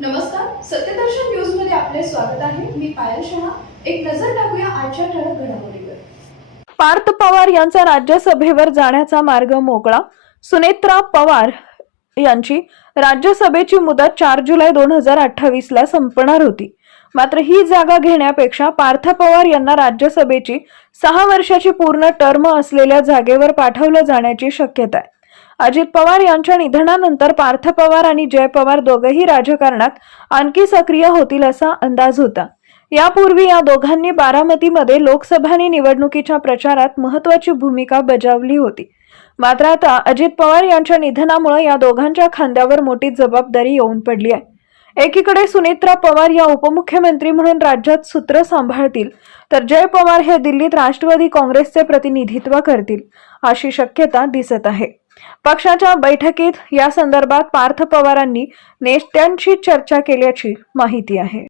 नमस्कार सत्यदर्शन न्यूजमध्ये आपले स्वागत आहे. मी पायल शहा. एक नजर टाकूया आजच्या ठळक घडामोडीवर. पार्थ पवार यांचा राज्यसभेवर जाण्याचा मार्ग मोकळा. सुनेत्रा पवार यांची राज्यसभेची मुदत चार जुलै दोन हजार अठ्ठावीस ला संपणार होती. मात्र ही जागा घेण्यापेक्षा पार्थ पवार यांना राज्यसभेची सहा वर्षाची पूर्ण टर्म असलेल्या जागेवर पाठवलं जाण्याची शक्यता आहे. अजित पवार यांच्या निधनानंतर पार्थ पवार आणि जय पवार दोघंही राजकारणात आणखी सक्रिय होतील असा अंदाज होता. यापूर्वी या दोघांनी बारामतीमध्ये लोकसभा निवडणुकीच्या प्रचारात महत्वाची भूमिका बजावली होती. मात्र आता अजित पवार यांच्या निधनामुळे या दोघांच्या खांद्यावर मोठी जबाबदारी येऊन पडली आहे. एकीकडे सुनेत्रा पवार या उपमुख्यमंत्री म्हणून राज्यात सूत्र सांभाळतील तर जय पवार हे दिल्लीत राष्ट्रवादी काँग्रेसचे प्रतिनिधित्व करतील अशी शक्यता दिसत आहे. पक्षाच्या बैठकीत या संदर्भात पार्थ पवारांनी नेत्यांशी चर्चा केल्याची माहिती आहे.